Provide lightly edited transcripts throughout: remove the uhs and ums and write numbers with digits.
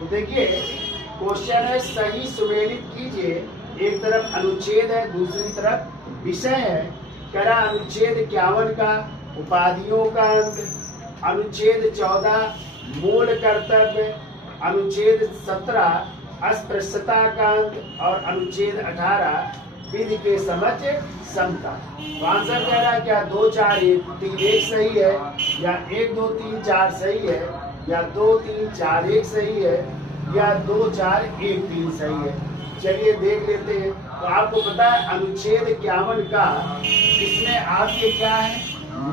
तो देखिए क्वेश्चन है सही सुमेलित कीजिए। एक तरफ अनुच्छेद है, दूसरी तरफ विषय है। कह रहा अनुच्छेद 51 का उपाधियों का अंत, अनुच्छेद 14 मूल कर्तव्य, अनुच्छेद 17 अस्पृश्यता का अंत और अनुच्छेद 18 विधि के समक्ष समता। तो आंसर कह रहा है क्या 2 4 1 3 1 सही है, या 1 2 3 4 सही है, या 2 3 4 1 सही है, या 2 4 1 3 सही है। चलिए देख लेते हैं। तो आपको पता है अनुच्छेद 51 का इसमें आपके क्या है,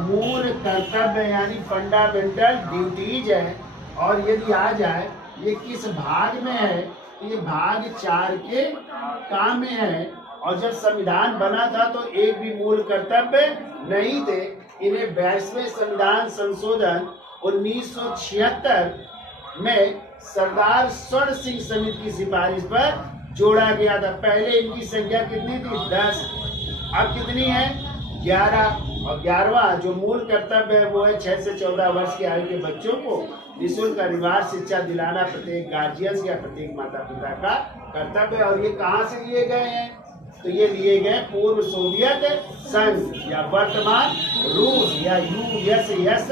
मूल कर्तव्य यानी फंडामेंटल ड्यूटीज है। और यदि आ जाए ये किस भाग में है, ये भाग 4 के काम में है। और जब संविधान बना था तो एक भी मूल कर्तव्य नहीं थे। इन्हें 22वें संविधान संशोधन 1976 में सरदार स्वर्ण सिंह समिति की सिफारिश पर जोड़ा गया था। पहले इनकी संख्या कितनी थी, 10। अब कितनी है, 11। और 11वां जो मूल कर्तव्य है वो है 6 से 14 वर्ष की आयु के बच्चों को निःशुल्क अनिवार्य शिक्षा दिलाना प्रत्येक गार्जियंस या प्रत्येक माता पिता का कर्तव्य। और ये कहाँ से लिए गए हैं, तो ये लिए गए पूर्व सोवियत संघ या वर्तमान रूस या यूएसएस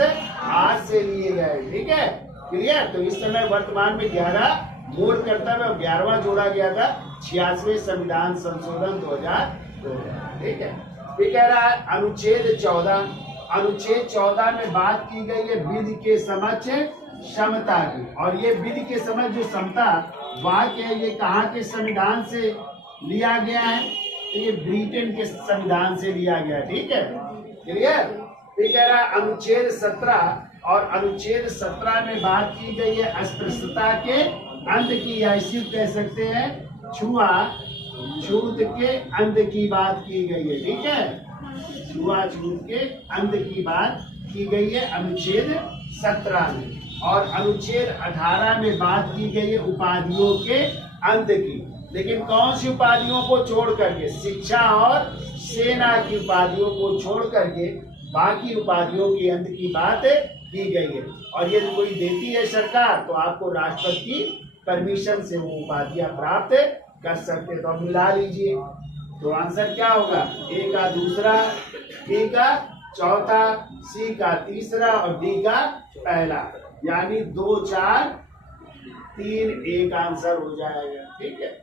आज से लिए गए। ठीक है, क्लियर। तो इस समय वर्तमान में 11 मूल कर्तव्य और 11वां जोड़ा गया था 86वें संविधान संशोधन 2002। ठीक है। ये कह रहा है अनुच्छेद 14, अनुच्छेद 14 में बात की गई है विधि के समक्ष क्षमता की। और ये विधि के समक्ष जो समता वाक्य है ये कहाँ के संविधान से लिया गया है, तो ये ब्रिटेन के संविधान से लिया गया। ठीक है, क्लियर। ये कह रहा है अनुच्छेद 17, और अनुच्छेद 17 में बात की गई है अस्पृश्यता के अंत की, या इसी कह सकते हैं छुआछूत के अंत की बात की गई है। ठीक है, छुआछूत के अंत की बात की गई है अनुच्छेद 17 में। और अनुच्छेद 18 में बात की गई है उपाधियों के अंत की। लेकिन कौन सी उपाधियों को छोड़ करके, शिक्षा और सेना की उपाधियों को छोड़ करके बाकी उपाधियों के अंत की बात की गई है। और यदि कोई देती है सरकार तो आपको राष्ट्रपति की परमिशन से वो उपाधियां प्राप्त कर सकते। तो अब मिला लीजिए, तो आंसर क्या होगा, ए का दूसरा, बी का चौथा, सी का तीसरा और डी का पहला, यानी 2 4 3 1 आंसर हो जाएगा। ठीक है।